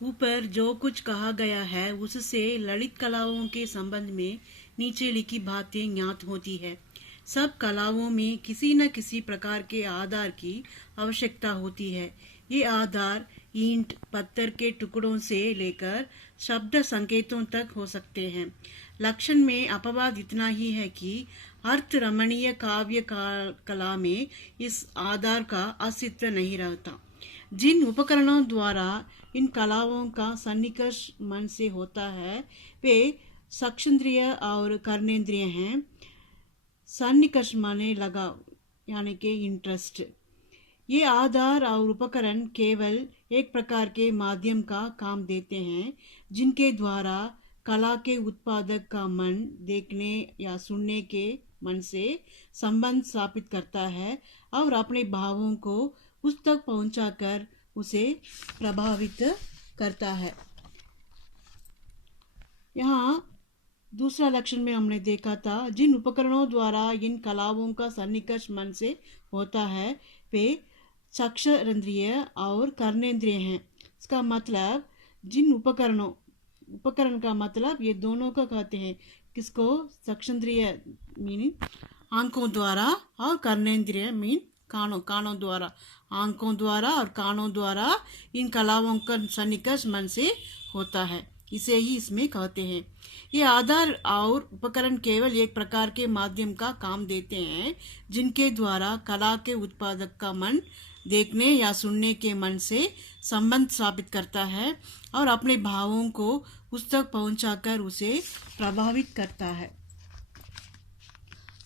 ऊपर जो कुछ कहा गया है उससे ललित कलाओं के संबंध में नीचे लिखी बातें ज्ञात होती है। सब कलाओं में किसी न किसी प्रकार के आधार की आवश्यकता होती है। ये आधार ईंट पत्थर के टुकड़ों से लेकर शब्द संकेतों तक हो सकते हैं। लक्षण में अपवाद इतना ही है कि अर्थ रमणीय काव्य कला में इस आधार का अस्तित्व नहीं रहता। जिन उपकरणों द्वारा इन कलाओं का सन्निकर्ष मन से होता है वे चक्षुन्द्रिय और कर्णेंद्रिय हैं। सन्निकर्ष माने लगाव यानी कि इंटरेस्ट। ये आधार और उपकरण केवल एक प्रकार के माध्यम का काम देते हैं जिनके द्वारा कला के उत्पादक का मन देखने या सुनने के मन से संबंध स्थापित करता है और अपने भावों को उस तक पहुंचाकर उसे प्रभावित करता है। यहाँ दूसरा लक्षण में हमने देखा था जिन उपकरणों द्वारा इन कलाओं का सन्निकर्ष मन से होता है वे चक्षुरेंद्रिय और कर्णेंद्रिय हैं। इसका मतलब जिन उपकरण का मतलब ये दोनों का कहते हैं। किसको? चक्षुन्द्रिय मीनिंग आंखों द्वारा और कर्णेंद्रिय मीन कानों द्वारा। आंखों द्वारा और कानों द्वारा इन कलाओं का सन्निकर्ष मन से होता है, इसे ही इसमें कहते हैं। ये आधार और उपकरण केवल एक प्रकार के माध्यम का काम देते हैं जिनके द्वारा कला के उत्पादक का मन देखने या सुनने के मन से संबंध स्थापित करता है और अपने भावों को उस तक पहुंचाकर उसे प्रभावित करता है।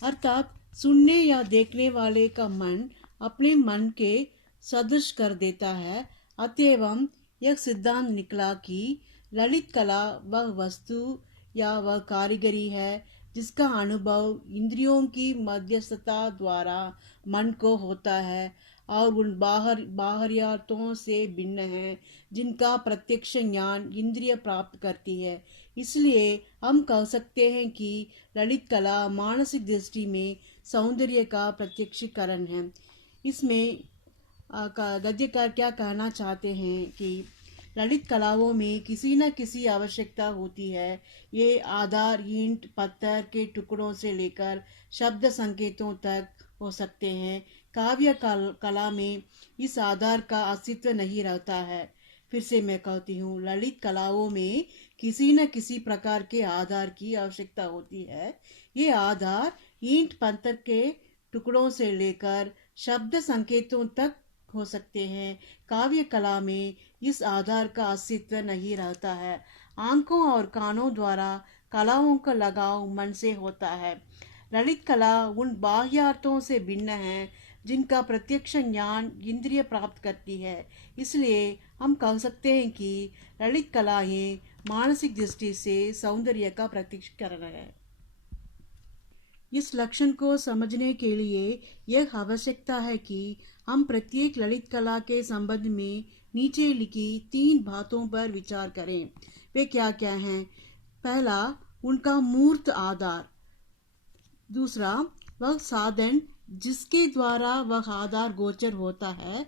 अर्थात सुनने या देखने वाले का मन अपने मन के सदृश कर देता है। अतएव यह सिद्धांत निकला कि ललित कला वह वस्तु या वह कारीगरी है जिसका अनुभव इंद्रियों की मध्यस्थता द्वारा मन को होता है और उन बाहरियार्थों से भिन्न है जिनका प्रत्यक्ष ज्ञान इंद्रिय प्राप्त करती है। इसलिए हम कह सकते हैं कि ललित कला मानसिक दृष्टि में सौंदर्य का प्रत्यक्षीकरण है। इसमें गद्यकार क्या कहना चाहते हैं कि ललित कलाओं में किसी न किसी आवश्यकता होती है। ये आधार ईंट पत्थर के टुकड़ों से लेकर शब्द संकेतों तक हो सकते हैं। काव्य कला में इस आधार का अस्तित्व नहीं रहता है। फिर से मैं कहती हूँ, ललित कलाओं में किसी न किसी प्रकार के आधार की आवश्यकता होती है। ये आधार ईंट पत्थर के टुकड़ों से लेकर शब्द संकेतों तक हो सकते हैं। काव्य कला में इस आधार का अस्तित्व नहीं रहता है। आंखों और कानों द्वारा कलाओं का लगाव मन से होता है। ललित कला उन बाह्यार्थों से भिन्न है जिनका प्रत्यक्ष ज्ञान इंद्रिय प्राप्त करती है। इसलिए हम कह सकते हैं कि ललित कलाएं मानसिक दृष्टि से सौंदर्य का प्रत्यक्षीकरण है। इस लक्षण को समझने के लिए यह आवश्यकता है कि हम प्रत्येक ललित कला के संबंध में नीचे लिखी 3 बातों पर विचार करें। वे क्या क्या हैं? पहला, उनका मूर्त आधार। दूसरा, वह साधन जिसके द्वारा वह आधार गोचर होता है।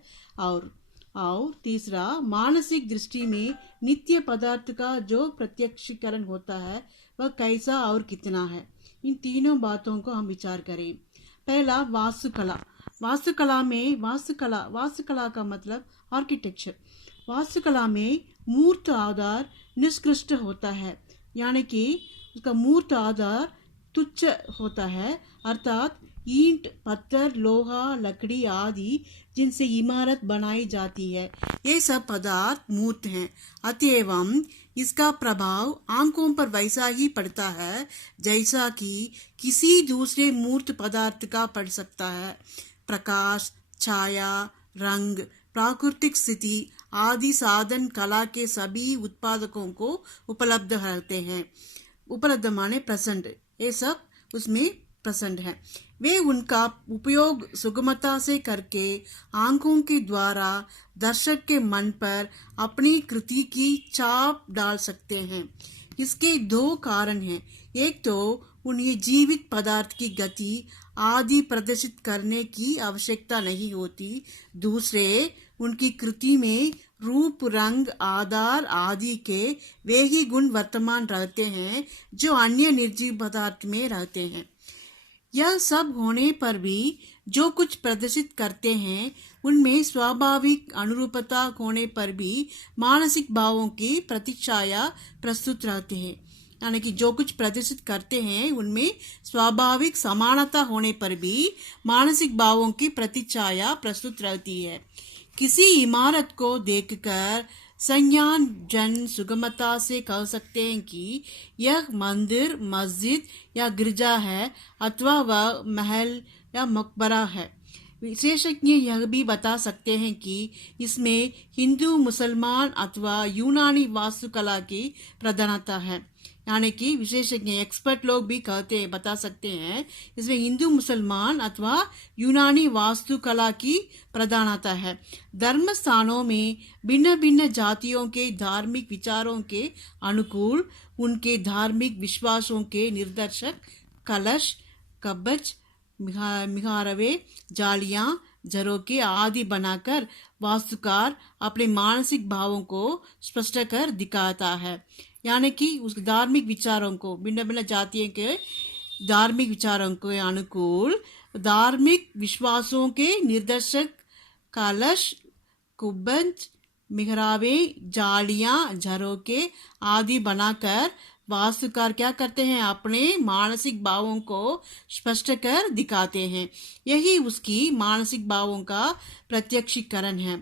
और तीसरा, मानसिक दृष्टि में नित्य पदार्थ का जो प्रत्यक्षीकरण होता है वह कैसा और कितना है। इन तीनों बातों को हम विचार करें। पहला, वास्तुकला। वास्तुकला का मतलब आर्किटेक्चर। वास्तुकला में मूर्त आधार निष्कृष्ट होता है, यानी कि उसका मूर्त आधार तुच्छ होता है। अर्थात ईंट पत्थर लोहा लकड़ी आदि जिनसे इमारत बनाई जाती है ये सब पदार्थ मूर्त हैं। अतएव इसका प्रभाव आंखों पर वैसा ही पड़ता है जैसा कि किसी दूसरे मूर्त पदार्थ का पड़ सकता है। प्रकाश छाया रंग प्राकृतिक स्थिति आदि साधन कला के सभी उत्पादकों को उपलब्ध रहते हैं। उपलब्ध माने प्रेजेंट, ये सब उसमें प्रेजेंट है। वे उनका उपयोग सुगमता से करके आंखों के द्वारा दर्शक के मन पर अपनी कृति की छाप डाल सकते हैं। इसके 2 कारण हैं। एक तो उन्हें जीवित पदार्थ की गति आदि प्रदर्शित करने की आवश्यकता नहीं होती। दूसरे, उनकी कृति में रूप, रंग, आधार आदि के वे ही गुण वर्तमान रहते हैं जो अन्य निर्जीव पदार्थ में रहते हैं। यह सब होने पर भी जो कुछ प्रदर्शित करते हैं उनमें स्वाभाविक अनुरूपता होने पर भी मानसिक भावों की प्रतिच्छाया प्रस्तुत रहते हैं। यानी कि जो कुछ प्रदर्शित करते हैं उनमें स्वाभाविक समानता होने पर भी मानसिक भावों की प्रतिच्छाया प्रस्तुत रहती है। किसी इमारत को देखकर संज्ञान जन सुगमता से कह सकते हैं कि यह मंदिर, मस्जिद या गिरजा है अथवा वह महल या मकबरा है। विशेषज्ञ यह भी बता सकते हैं कि इसमें हिंदू, मुसलमान अथवा यूनानी वास्तुकला की प्रधानता है। यानी कि विशेषज्ञ एक्सपर्ट लोग भी बता सकते हैं इसमें हिंदू, मुसलमान अथवा यूनानी वास्तुकला की प्रधानता है। धर्म स्थानों में भिन्न भिन्न जातियों के धार्मिक विचारों के अनुकूल उनके धार्मिक विश्वासों के निर्देशक कलश, कब्ज, मिहारवे, जालियां, झरोके आदि बनाकर वास्तुकार अपने मानसिक भावों को स्पष्ट कर दिखाता है। यानी कि उस धार्मिक विचारों को, भिन्न भिन्न जातियों के धार्मिक विचारों के अनुकूल धार्मिक विश्वासों के निर्देशक कलश, कुब्बज, मिहराबे, जालियां, झरोके आदि बनाकर वास्तुकार क्या करते हैं, अपने मानसिक भावों को स्पष्ट कर दिखाते हैं। यही उसकी मानसिक भावों का प्रत्यक्षीकरण है।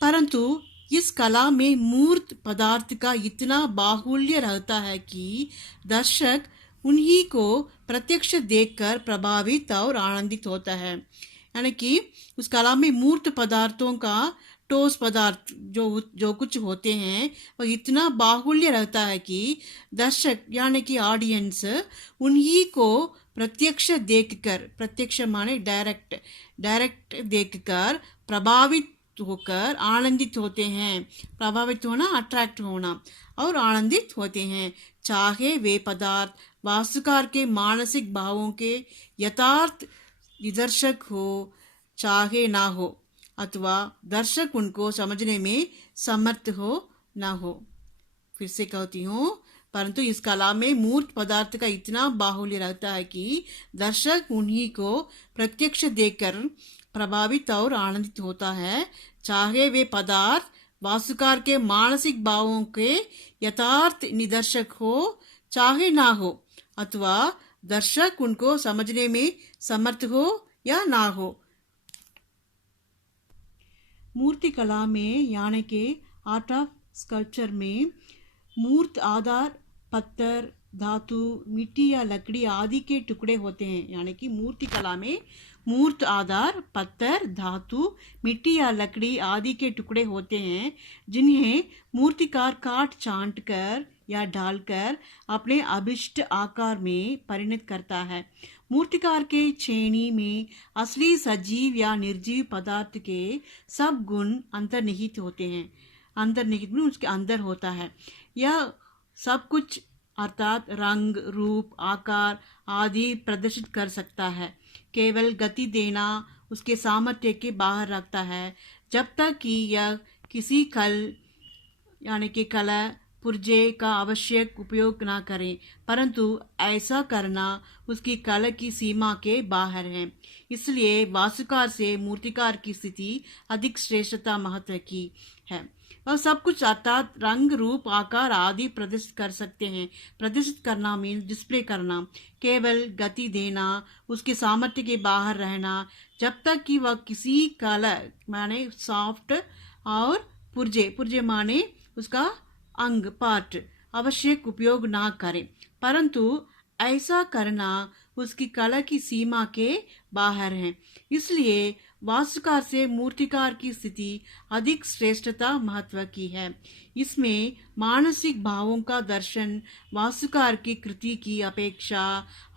परंतु इस कला में मूर्त पदार्थ का इतना बाहुल्य रहता है कि दर्शक उन्हीं को प्रत्यक्ष देखकर प्रभावित और आनंदित होता है। यानी कि उस कला में मूर्त पदार्थों का, ठोस पदार्थ जो कुछ होते हैं वह इतना बाहुल्य रहता है कि दर्शक यानी कि ऑडियंस उन्हीं को प्रत्यक्ष देखकर, प्रत्यक्ष माने डायरेक्ट देखकर प्रभावित होकर आनंदित होते हैं। प्रभावित होना, अट्रैक्ट होना और आनंदित होते हैं। चाहे वे पदार्थ वास्तुकार के मानसिक भावों के यथार्थ निदर्शक हो चाहे ना हो, अथवा दर्शक उनको समझने में समर्थ हो ना हो। फिर से कहती हूँ, परंतु इस कला में मूर्त पदार्थ का इतना बाहुल्य रहता है कि दर्शक उन्हीं को प्रत्यक्ष देखकर प्रभावित और आनंदित होता है। चाहे वे पदार्थ वास्तुकार के मानसिक भावों के यथार्थ निदर्शक हो चाहे ना हो, अथवा दर्शक उनको समझने में समर्थ हो या ना हो। मूर्ति कला में यानी के आर्ट ऑफ स्कल्पचर में मूर्त आधार पत्थर, धातु, मिट्टी या लकड़ी आदि के टुकड़े होते हैं। यानी कि मूर्ति कला में मूर्त आधार पत्थर, धातु, मिट्टी या लकड़ी आदि के टुकड़े होते हैं जिन्हें मूर्तिकार काट छांट कर या डालकर अपने अभिष्ट आकार में परिणत करता है। मूर्तिकार के छेनी में असली सजीव या निर्जीव पदार्थ के सब गुण अंतर्निहित होते हैं। अंतर्निहित में उसके अंदर होता है। यह सब कुछ अर्थात रंग, रूप, आकार आदि प्रदर्शित कर सकता है। केवल गति देना उसके सामर्थ्य के बाहर रखता है। जब तक कि यह किसी कल यानी कि कला पुर्जे का आवश्यक उपयोग ना करें, परंतु ऐसा करना उसकी कला की सीमा के बाहर है। इसलिए वास्तुकार से मूर्तिकार की स्थिति अधिक श्रेष्ठता महत्व की है। वह सब कुछ अर्थात रंग, रूप, आकार आदि प्रदर्शित कर सकते हैं। प्रदर्शित करना मीन्स डिस्प्ले करना, केवल गति देना, उसके सामर्थ्य के बाहर रहना, जब तक कि वह किसी कला माने सॉफ्ट और पुर्जे माने उसका अंग पार्ट आवश्यक उपयोग ना करें, परंतु ऐसा करना उसकी कला की सीमा के बाहर है। इसलिए वास्तुकार से मूर्तिकार की स्थिति अधिक श्रेष्ठता महत्व की है। इसमें मानसिक भावों का दर्शन वास्तुकार की कृति की अपेक्षा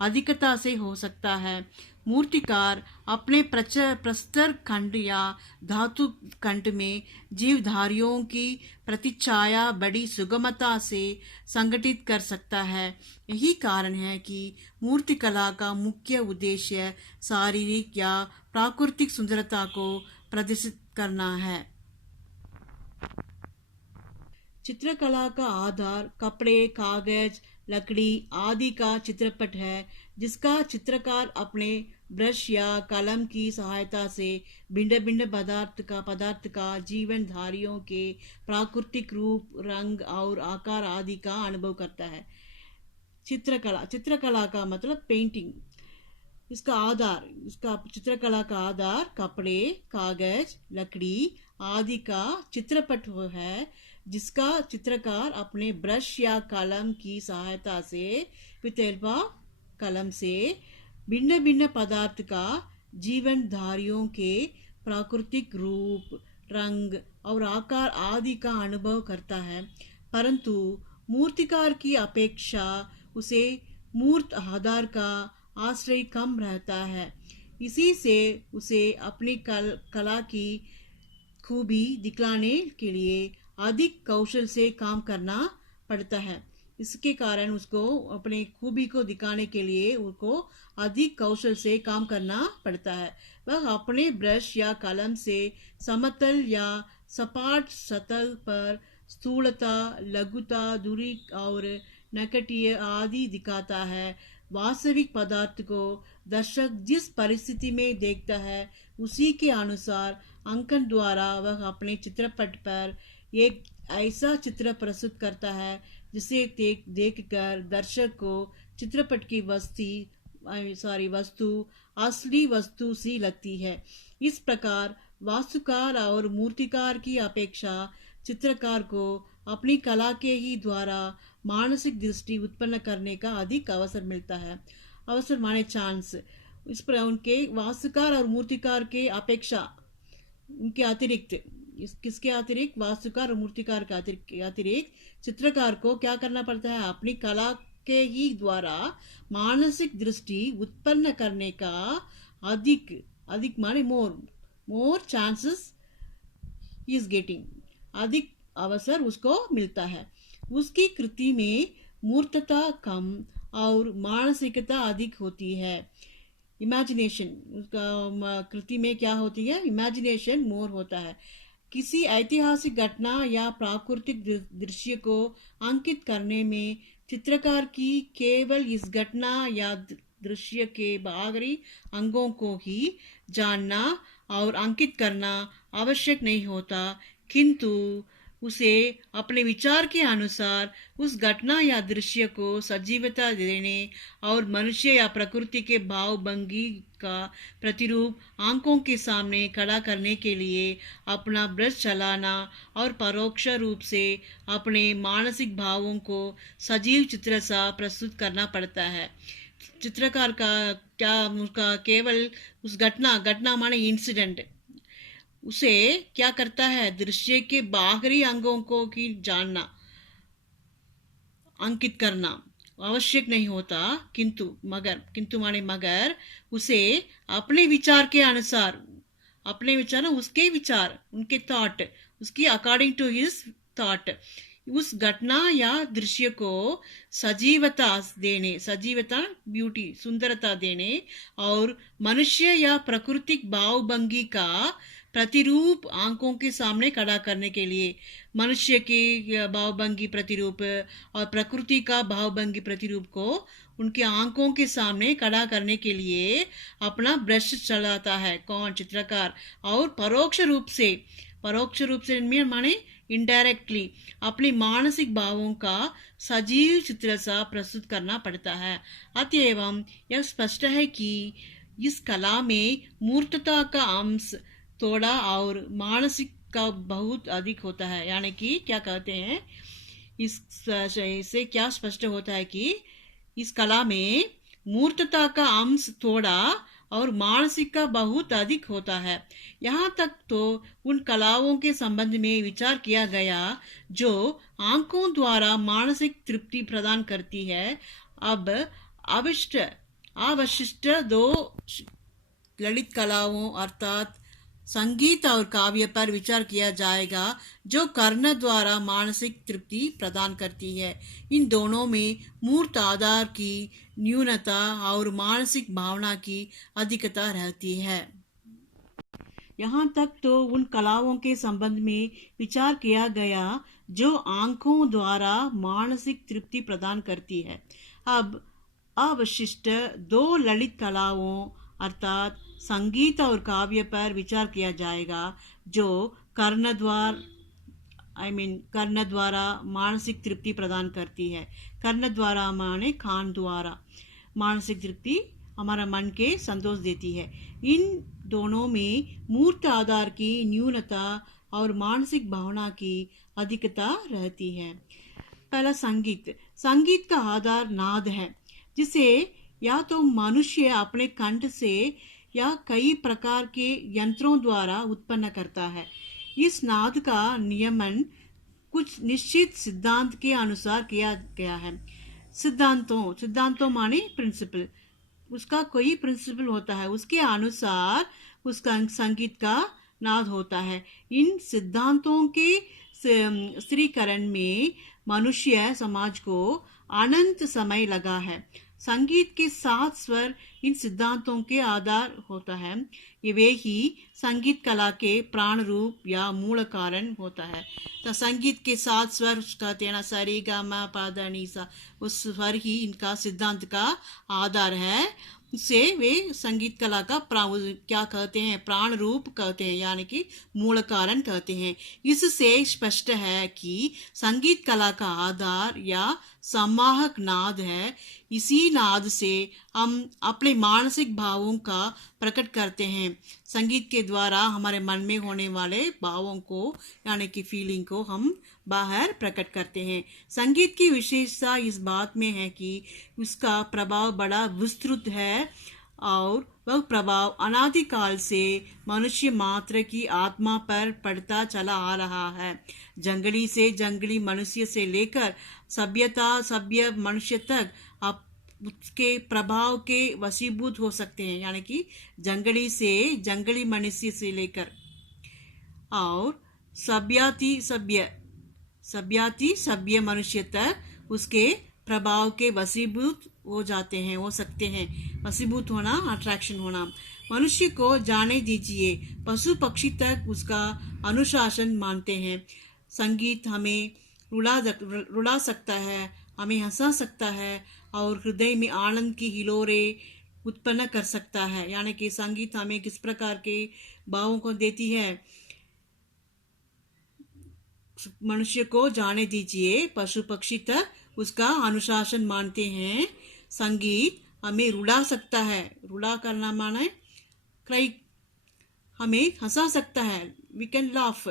अधिकता से हो सकता है। मूर्तिकार अपने प्रस्तर खंड या धातु खंड में जीवधारियों की प्रतिच्छाया बड़ी सुगमता से संगठित कर सकता है। यही कारण है कि मूर्ति कला का मुख्य उद्देश्य शारीरिक या प्राकृतिक सुंदरता को प्रदर्शित करना है। चित्रकला का आधार कपड़े, कागज, लकड़ी आदि का चित्रपट है, जिसका चित्रकार अपने ब्रश या कलम की सहायता से भिन्न भिन्न पदार्थ का जीवनधारियों के प्राकृतिक रूप, रंग और आकार आदि का अनुभव करता है। चित्रकला का मतलब पेंटिंग। इसका चित्रकला का आधार कपड़े, कागज, लकड़ी आदि का चित्रपट है, जिसका चित्रकार अपने ब्रश या कलम की सहायता से पितेल्पा कलम से भिन्न भिन्न पदार्थ का जीवनधारियों के प्राकृतिक रूप, रंग और आकार आदि का अनुभव करता है। परंतु मूर्तिकार की अपेक्षा उसे मूर्त आधार का आश्रय कम रहता है। इसी से उसे अपनी कला की खूबी दिखलाने के लिए अधिक कौशल से काम करना पड़ता है। इसके कारण उसको अपने खूबी को दिखाने के लिए उसको अधिक कौशल से काम करना पड़ता है। वह अपने ब्रश या कलम से समतल या सपाट सतह पर स्थूलता, लघुता, दूरी और नकटीय आदि दिखाता है। वास्तविक पदार्थ को दर्शक जिस परिस्थिति में देखता है, उसी के अनुसार अंकन द्वारा वह अपने चित्रपट पर एक ऐसा चित्र प्रस्तुत करता है जिसे देखकर दर्शक को चित्रपट की वस्तु असली वस्तु सी लगती है। इस प्रकार वास्तुकार और मूर्तिकार की अपेक्षा चित्रकार को अपनी कला के ही द्वारा मानसिक दृष्टि उत्पन्न करने का अधिक अवसर मिलता है। अवसर माने चांस। इस पर उनके वास्तुकार और मूर्तिकार के अपेक्षा, उनके अतिरिक्त, किसके अतिरिक्त, वास्तुकार और मूर्तिकार के अतिरिक्त चित्रकार को क्या करना पड़ता है? अपनी कला के ही द्वारा मानसिक दृष्टि उत्पन्न करने का अधिक माने मोर चांसेस इज गेटिंग, अधिक अवसर उसको मिलता है। उसकी कृति में मूर्तता कम और मानसिकता अधिक होती है। इमेजिनेशन, उसका कृति में क्या होती है? इमेजिनेशन मोर होता है। किसी ऐतिहासिक घटना या प्राकृतिक दृश्य को अंकित करने में चित्रकार की केवल इस घटना या दृश्य के बाहरी अंगों को ही जानना और अंकित करना आवश्यक नहीं होता, किंतु उसे अपने विचार के अनुसार उस घटना या दृश्य को सजीवता देने और मनुष्य या प्रकृति के भाव भंगी का प्रतिरूप आंखों के सामने खड़ा करने के लिए अपना ब्रश चलाना और परोक्ष रूप से अपने मानसिक भावों को सजीव चित्र सा प्रस्तुत करना पड़ता है। चित्रकार का क्या, उसका केवल उस घटना माने इंसिडेंट, उसे क्या करता है? दृश्य के बाहरी अंगों को की जानना, अंकित करना आवश्यक नहीं होता, किंतु माने मगर उसे अपने विचार के अनुसार, उसके विचार, उनके थॉट, उसकी अकॉर्डिंग टू हिज थॉट, उस घटना या दृश्य को सजीवता ब्यूटी, सुंदरता देने और मनुष्य या प्राकृतिक भाव भंगी का प्रतिरूप आंखों के सामने खड़ा करने के लिए, मनुष्य के भावभंगी प्रतिरूप और प्रकृति का भावभंगी प्रतिरूप को उनके आंखों के सामने खड़ा करने के लिए अपना ब्रश चलाता है। कौन? चित्रकार। और परोक्ष रूप से माने इनडायरेक्टली अपने मानसिक भावों का सजीव चित्र सा प्रस्तुत करना पड़ता है। अतएव यह स्पष्ट है कि इस कला में मूर्तता का अंश थोड़ा और मानसिक का बहुत अधिक होता है। यानी कि क्या कहते हैं, इससे क्या स्पष्ट होता है कि इस कला में मूर्तता का अंश थोड़ा और मानसिक का बहुत अधिक होता है। यहाँ तक तो उन कलाओं के संबंध में विचार किया गया जो आंखों द्वारा मानसिक तृप्ति प्रदान करती है। अब अवशिष्ट दो ललित कलाओं अर्थात संगीत और काव्य पर विचार किया जाएगा, जो कर्ण द्वारा मानसिक तृप्ति प्रदान करती है। इन दोनों में मूर्त आधार की न्यूनता और मानसिक भावना की अधिकता रहती है। यहाँ तक तो उन कलाओं के संबंध में विचार किया गया जो आंखों द्वारा मानसिक तृप्ति प्रदान करती है। अब अवशिष्ट दो ललित कलाओं अर्थात संगीत और काव्य पर विचार किया जाएगा, जो कर्ण द्वारा मानसिक तृप्ति प्रदान करती है। कर्ण द्वारा माने कान द्वारा मानसिक तृप्ति हमारा मन के संतोष देती है। इन दोनों में मूर्त आधार की न्यूनता और मानसिक भावना की अधिकता रहती है। पहला संगीत। संगीत का आधार नाद है, जिसे या तो मनुष्य अपने कंठ से या कई प्रकार के यंत्रों द्वारा उत्पन्न करता है। इस नाद का नियमन कुछ निश्चित सिद्धांत के अनुसार किया गया है। सिद्धांतों माने प्रिंसिपल, उसका कोई प्रिंसिपल होता है, उसके अनुसार उसका संगीत का नाद होता है। इन सिद्धांतों के स्थिरीकरण में मनुष्य समाज को अनंत समय लगा है। संगीत के 7 स्वर इन सिद्धांतों के आधार होता है। ये वे ही संगीत कला के प्राण रूप या मूल कारण होता है। तो संगीत के 7 स्वर कहते हैं ना, सरी ग म प ध नि सा, उस स्वर ही इनका सिद्धांत का आधार है। से वे संगीत कला का क्या कहते हैं, प्राण रूप कहते हैं, यानी कि मूल कारण कहते हैं। इससे स्पष्ट है कि संगीत कला का आधार या सम्माहक नाद है। इसी नाद से हम अपने मानसिक भावों का प्रकट करते हैं। संगीत के द्वारा हमारे मन में होने वाले भावों को यानी कि फीलिंग को हम बाहर प्रकट करते हैं। संगीत की विशेषता इस बात में है कि उसका प्रभाव बड़ा विस्तृत है और वह प्रभाव अनादिकाल से मनुष्य मात्र की आत्मा पर पड़ता चला आ रहा है। जंगली से जंगली मनुष्य से लेकर सभ्य मनुष्य तक आप उसके प्रभाव के वशीभूत हो सकते हैं, यानी कि जंगली से जंगली मनुष्य से लेकर और सभ्य मनुष्य तक उसके प्रभाव के वशीभूत हो जाते हैं, हो सकते हैं। वशीभूत होना, अट्रैक्शन होना। मनुष्य को जाने दीजिए, पशु पक्षी तक उसका अनुशासन मानते हैं। संगीत हमें रुला सकता है, हमें हंसा सकता है और हृदय में आनंद की हिलोरे उत्पन्न कर सकता है। यानी कि संगीत हमें किस प्रकार के भावों को देती है। मनुष्य को जाने दीजिए, पशु पक्षी तक उसका अनुशासन मानते हैं। संगीत हमें रुला सकता है, रुला करना माने क्राई, हमें हंसा सकता है, वी कैन लाफ।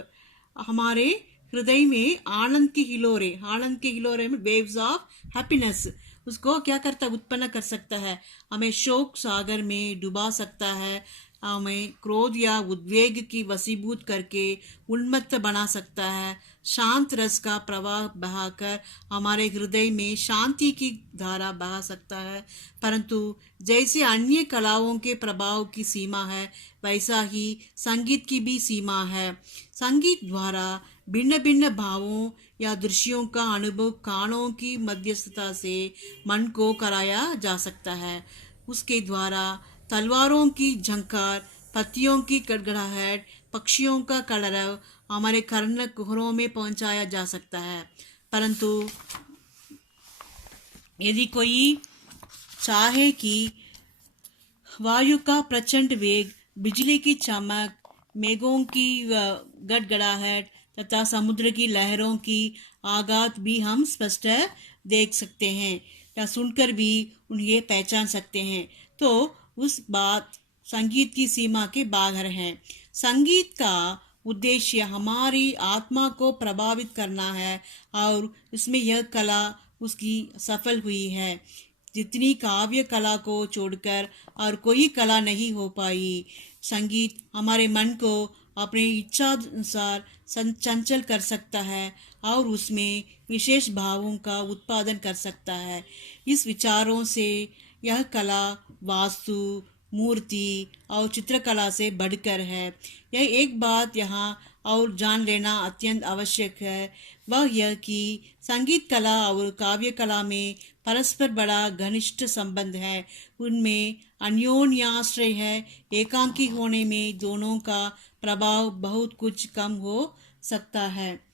हमारे हृदय में आनंद की हिलोरे में वेव्स ऑफ हैप्पीनेस, उसको क्या करता, उत्पन्न कर सकता है। हमें शोक सागर में डुबा सकता है, हमें क्रोध या उद्वेग की वशीभूत करके उन्मत्त बना सकता है। शांत रस का प्रवाह बहाकर हमारे हृदय में शांति की धारा बहा सकता है। परंतु जैसे अन्य कलाओं के प्रभाव की सीमा है, वैसा ही संगीत की भी सीमा है। संगीत द्वारा भिन्न भिन्न भावों या दृश्यों का अनुभव कानों की मध्यस्थता से मन को कराया जा सकता है। उसके द्वारा तलवारों की झंकार, पत्तियों की गड़गड़ाहट, पक्षियों का कलरव हमारे कर्ण कुहरों में पहुंचाया जा सकता है। परंतु यदि कोई चाहे कि वायु का प्रचंड वेग, बिजली की चमक, मेघों की गड़गड़ाहट तथा समुद्र की लहरों की आघात भी हम स्पष्ट देख सकते हैं या सुनकर भी उन्हें पहचान सकते हैं, तो उस बात संगीत की सीमा के बाहर है। संगीत का उद्देश्य हमारी आत्मा को प्रभावित करना है और इसमें यह कला उसकी सफल हुई है। जितनी काव्य कला को छोड़कर और कोई कला नहीं हो पाई। संगीत हमारे मन को अपने इच्छा अनुसार चंचल कर सकता है और उसमें विशेष भावों का उत्पादन कर सकता है। इस विचारों से यह कला वास्तु, मूर्ति और चित्रकला से बढ़कर है। यह एक बात यहाँ और जान लेना अत्यंत आवश्यक है, वह यह कि संगीत कला और काव्य कला में परस्पर बड़ा घनिष्ठ संबंध है। उनमें अन्योन्याश्रय है। एकांकी होने में दोनों का प्रभाव बहुत कुछ कम हो सकता है।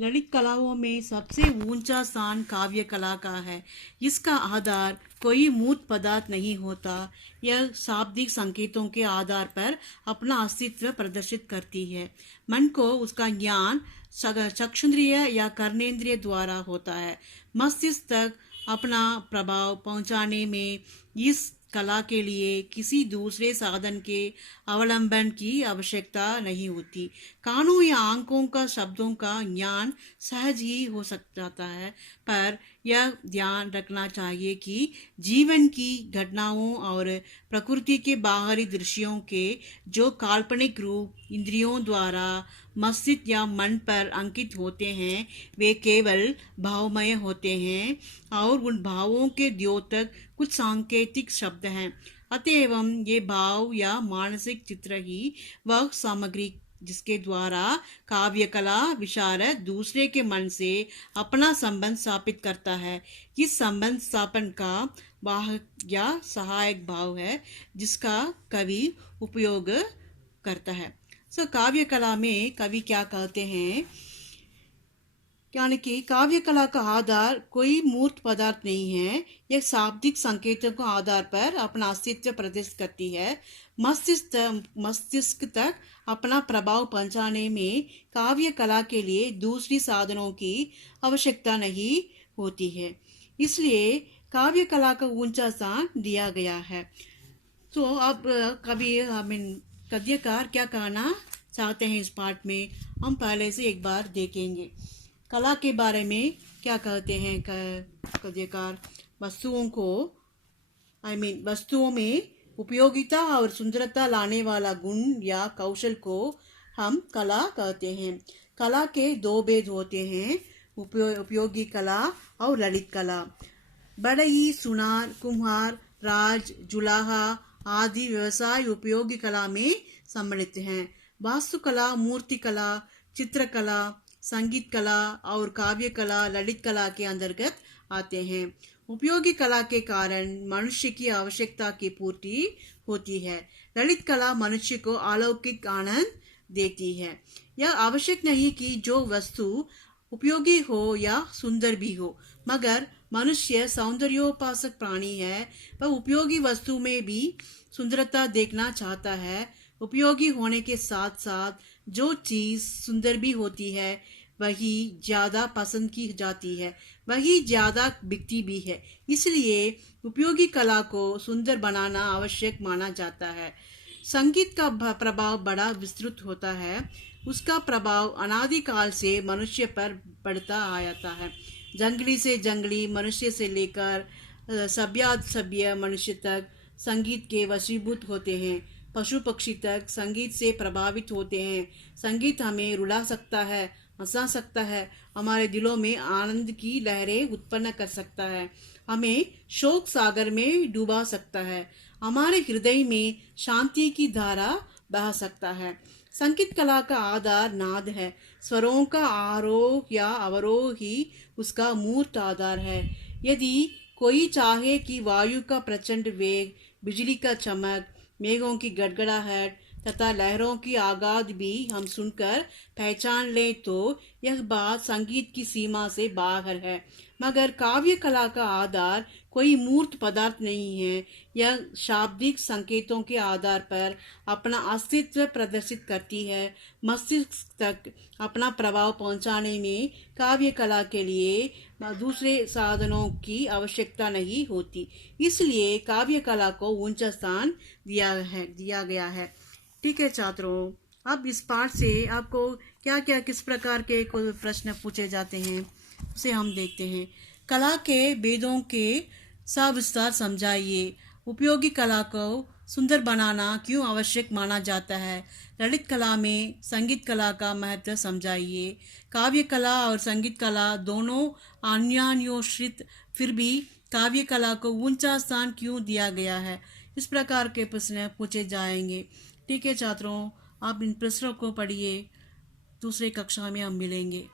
ललित कलाओं में सबसे ऊंचा स्थान काव्य कला का है। इसका आधार कोई मूर्त पदार्थ नहीं होता। यह शाब्दिक संकेतों के आधार पर अपना अस्तित्व प्रदर्शित करती है। मन को उसका ज्ञान चक्षुन्द्रिय या कर्णेंद्रिय द्वारा होता है। मस्तिष्क तक अपना प्रभाव पहुंचाने में इस कला के लिए किसी दूसरे साधन के अवलंबन की आवश्यकता नहीं होती। कानों या आंखों का शब्दों का ज्ञान सहज ही हो जाता है, पर यह ध्यान रखना चाहिए कि जीवन की घटनाओं और प्रकृति के बाहरी दृश्यों के जो काल्पनिक रूप इंद्रियों द्वारा मस्तिष्क या मन पर अंकित होते हैं, वे केवल भावमय होते हैं और उन भावों के द्योतक कुछ सांकेतिक शब्द हैं। अतएव ये भाव या मानसिक चित्र ही वह सामग्री जिसके द्वारा काव्य कला विशारद दूसरे के मन से अपना संबंध स्थापित करता है। इस संबंध स्थापन का वाहक या सहायक भाव है जिसका कवि उपयोग करता है। काव्य कला में कवि क्या कहते हैं, यानी कि काव्य कला का आधार कोई मूर्त पदार्थ नहीं है। यह शाब्दिक संकेतों के आधार पर अपना अस्तित्व प्रदर्शित करती है। मस्तिष्क तक अपना प्रभाव पहुंचाने में काव्य कला के लिए दूसरी साधनों की आवश्यकता नहीं होती है। इसलिए काव्य कला का ऊंचा स्थान दिया गया है। तो अब कवि गद्यकार क्या कहना चाहते हैं इस पाठ में, हम पहले से एक बार देखेंगे। कला के बारे में क्या कहते हैं गद्यकार, वस्तुओं को वस्तुओं में उपयोगिता और सुंदरता लाने वाला गुण या कौशल को हम कला कहते हैं। कला के दो भेद होते हैं, उपयोगी कला और ललित कला। बढ़ई, सुनार, कुम्हार, राज, जुलाहा आदि व्यवसाय उपयोगी कला में सम्मिलित हैं। वास्तुकला, मूर्तिकला, चित्रकला, संगीत कला और काव्य कला ललित कला के अंतर्गत आते हैं। उपयोगी कला के कारण मनुष्य की आवश्यकता की पूर्ति होती है। ललित कला मनुष्य को अलौकिक आनंद देती है। यह आवश्यक नहीं कि जो वस्तु उपयोगी हो या सुंदर भी हो, मगर मनुष्य सौंदर्योपासक प्राणी है। वह उपयोगी वस्तु में भी सुंदरता देखना चाहता है। उपयोगी होने के साथ साथ जो चीज सुंदर भी होती है वही ज्यादा पसंद की जाती है, वही ज्यादा बिकती भी है। इसलिए उपयोगी कला को सुंदर बनाना आवश्यक माना जाता है। संगीत का प्रभाव बड़ा विस्तृत होता है। उसका प्रभाव अनादिकाल से मनुष्य पर पड़ता आया है। जंगली से जंगली मनुष्य से लेकर सभ्य मनुष्य तक संगीत के वशीभूत होते हैं। पशु पक्षी तक संगीत से प्रभावित होते हैं। संगीत हमें रुला सकता है, हंसा सकता है, हमारे दिलों में आनंद की लहरें उत्पन्न कर सकता है, हमें शोक सागर में डुबा सकता है, हमारे हृदय में शांति की धारा बहा सकता है। संगीत कला का आधार नाद है। स्वरों का आरोह या अवरोह ही उसका मूर्त आधार है। यदि कोई चाहे कि वायु का प्रचंड वेग, बिजली का चमक, मेघों की गड़गड़ाहट तथा लहरों की आगाद भी हम सुनकर पहचान ले तो यह बात संगीत की सीमा से बाहर है। मगर काव्य कला का आधार कोई मूर्त पदार्थ नहीं है। यह शाब्दिक संकेतों के आधार पर अपना अस्तित्व प्रदर्शित करती है। मस्तिष्क तक अपना प्रभाव पहुंचाने में काव्य कला के लिए दूसरे साधनों की आवश्यकता नहीं होती। इसलिए काव्य कला को ऊंचा स्थान दिया गया है। ठीक है छात्रों, अब इस पाठ से आपको क्या क्या किस प्रकार के कोई प्रश्न पूछे जाते हैं उसे हम देखते हैं। कला के भेदों के सविस्तार समझाइए। उपयोगी कला को सुंदर बनाना क्यों आवश्यक माना जाता है। ललित कला में संगीत कला का महत्व समझाइए। काव्य कला और संगीत कला दोनों अन्योन्याश्रित, फिर भी काव्य कला को ऊंचा स्थान क्यों दिया गया है। इस प्रकार के प्रश्न पूछे जाएंगे। ठीक है छात्रों, आप इन प्रश्नों को पढ़िए। दूसरे कक्षा में हम मिलेंगे।